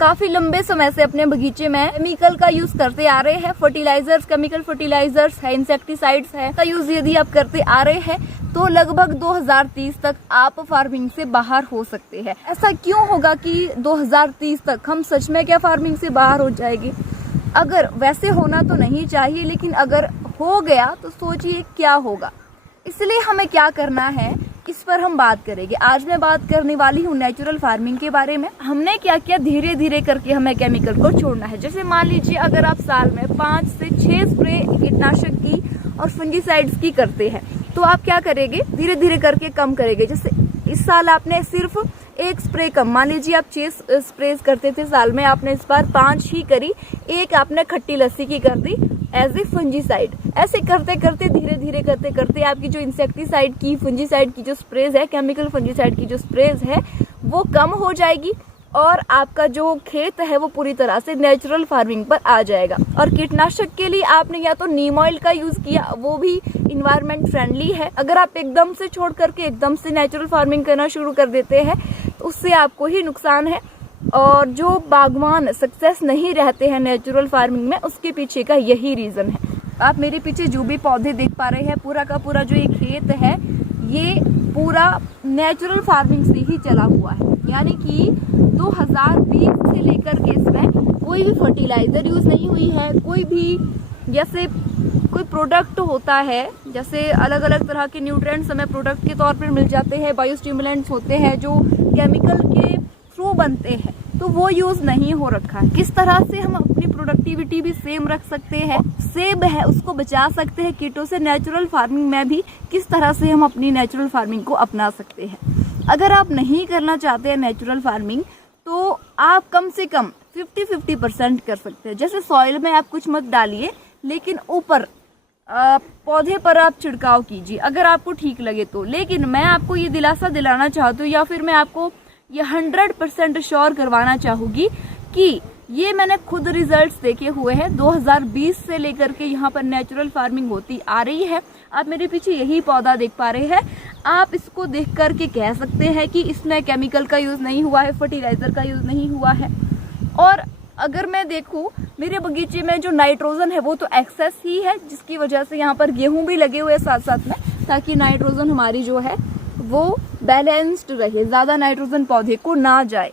काफी लंबे समय से अपने बगीचे में केमिकल का यूज करते आ रहे हैं, फर्टिलाइजर्स, केमिकल फर्टिलाइजर्स है, इंसेक्टिसाइड्स है का यूज यदि आप करते आ रहे हैं तो लगभग 2030 तक आप फार्मिंग से बाहर हो सकते हैं। ऐसा क्यों होगा कि 2030 तक हम सच में क्या फार्मिंग से बाहर हो जाएगी? अगर वैसे होना तो नहीं चाहिए, लेकिन अगर हो गया तो सोचिए क्या होगा। इसलिए हमें क्या करना है, इस पर हम बात करेंगे। आज मैं बात करने वाली हूँ नेचुरल फार्मिंग के बारे में। हमने क्या किया, धीरे धीरे करके हमें केमिकल को छोड़ना है। जैसे मान लीजिए अगर आप साल में 5 से 6 स्प्रे कीटनाशक की और फंजीसाइड्स की करते हैं तो आप क्या करेंगे, धीरे धीरे करके कम करेंगे। जैसे इस साल आपने सिर्फ 1 स्प्रे कम, मान लीजिए आप 6 स्प्रेज करते थे साल में, आपने इस बार 5 ही करी, 1 आपने खट्टी लस्सी की कर दी एज ए फंजीसाइड। ऐसे करते करते धीरे धीरे करते करते आपकी जो इंसेक्टिसाइड की, फंजीसाइड की जो स्प्रेज है, केमिकल फंजीसाइड की जो स्प्रेज है वो कम हो जाएगी और आपका जो खेत है वो पूरी तरह से नेचुरल फार्मिंग पर आ जाएगा। और कीटनाशक के लिए आपने या तो नीम ऑयल का यूज किया, वो भी इन्वायरमेंट फ्रेंडली है। अगर आप एकदम से छोड़ करके एकदम से नेचुरल फार्मिंग करना शुरू कर देते हैं तो उससे आपको ही नुकसान है। और जो बागवान सक्सेस नहीं रहते हैं नेचुरल फार्मिंग में, उसके पीछे का यही रीजन है। आप मेरे पीछे जो भी पौधे देख पा रहे हैं, पूरा का पूरा जो ये खेत है ये पूरा नेचुरल फार्मिंग से ही चला हुआ है। यानी कि 2020 से लेकर के इसमें कोई भी फर्टिलाइजर यूज नहीं हुई है, कोई भी जैसे कोई प्रोडक्ट होता है, जैसे अलग अलग तरह के न्यूट्रिएंट्स हमें प्रोडक्ट के तौर पर मिल जाते हैं, बायोस्टिमुलेंट्स होते हैं जो केमिकल के थ्रू बनते हैं, तो वो यूज नहीं हो रखा है। किस तरह से हम अपनी प्रोडक्टिविटी भी सेम रख सकते हैं, सेब है उसको बचा सकते हैं कीटों से, नेचुरल फार्मिंग में भी किस तरह से हम अपनी नेचुरल फार्मिंग को अपना सकते हैं। अगर आप नहीं करना चाहते हैं नेचुरल फार्मिंग तो आप कम से कम 50-50% कर सकते हैं। जैसे सॉइल में आप कुछ मत डालिए, लेकिन ऊपर पौधे पर आप छिड़काव कीजिए अगर आपको ठीक लगे तो। लेकिन मैं आपको ये दिलासा दिलाना चाहती हूँ, या फिर मैं आपको ये 100% श्योर करवाना चाहूंगी कि ये मैंने खुद रिजल्ट्स देखे हुए हैं। 2020 से लेकर के यहाँ पर नेचुरल फार्मिंग होती आ रही है। आप मेरे पीछे यही पौधा देख पा रहे हैं, आप इसको देख करके कह सकते हैं कि इसमें केमिकल का यूज नहीं हुआ है, फर्टिलाइजर का यूज नहीं हुआ है। और अगर मैं देखूं मेरे बगीचे में जो नाइट्रोजन है वो तो एक्सेस ही है, जिसकी वजह से यहाँ पर गेहूं भी लगे हुए साथ साथ में, ताकि नाइट्रोजन हमारी जो है वो बैलेंस्ड रहे, ज्यादा नाइट्रोजन पौधे को ना जाए।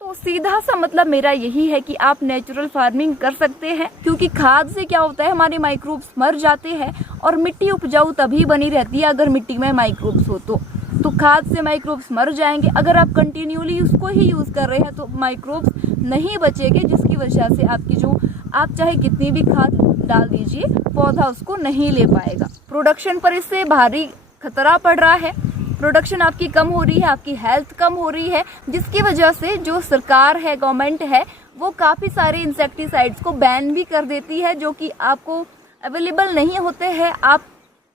तो सीधा सा मतलब मेरा यही है कि आप नेचुरल फार्मिंग कर सकते हैं, क्योंकि खाद से क्या होता है, हमारे माइक्रोब्स मर जाते हैं और मिट्टी उपजाऊ तभी बनी रहती है अगर मिट्टी में माइक्रोब्स हो तो खाद से माइक्रोब्स मर जाएंगे। अगर आप कंटिन्यूली उसको ही यूज कर रहे हैं तो माइक्रोब्स नहीं बचेंगे, जिसकी वजह से आपकी जो आप चाहे कितनी भी खाद डाल दीजिए पौधा उसको नहीं ले पाएगा। प्रोडक्शन पर इससे भारी खतरा पड़ रहा है, प्रोडक्शन आपकी कम हो रही है, आपकी हेल्थ कम हो रही है, जिसकी वजह से जो सरकार है, गवर्नमेंट है, वो काफी सारे इंसेक्टिसाइड्स को बैन भी कर देती है, जो कि आपको अवेलेबल नहीं होते हैं, आप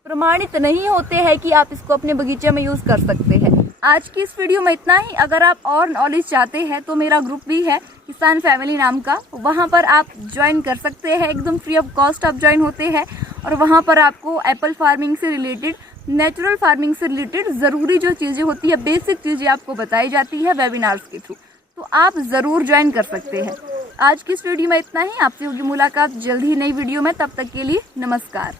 प्रमाणित नहीं होते हैं कि आप इसको अपने बगीचे में यूज कर सकते हैं। आज की इस वीडियो में इतना ही। अगर आप और नॉलेज चाहते हैं तो मेरा ग्रुप भी है किसान फैमिली नाम का, वहाँ पर आप ज्वाइन कर सकते हैं, एकदम फ्री ऑफ कॉस्ट आप ज्वाइन होते हैं। और वहाँ पर आपको एप्पल फार्मिंग से रिलेटेड, नेचुरल फार्मिंग से रिलेटेड जरूरी जो चीजें होती है, बेसिक चीजें आपको बताई जाती है वेबिनार्स के थ्रू, तो आप जरूर ज्वाइन कर सकते हैं। आज की इस वीडियो में इतना ही। आपसे होगी मुलाकात जल्द ही नई वीडियो में, तब तक के लिए नमस्कार।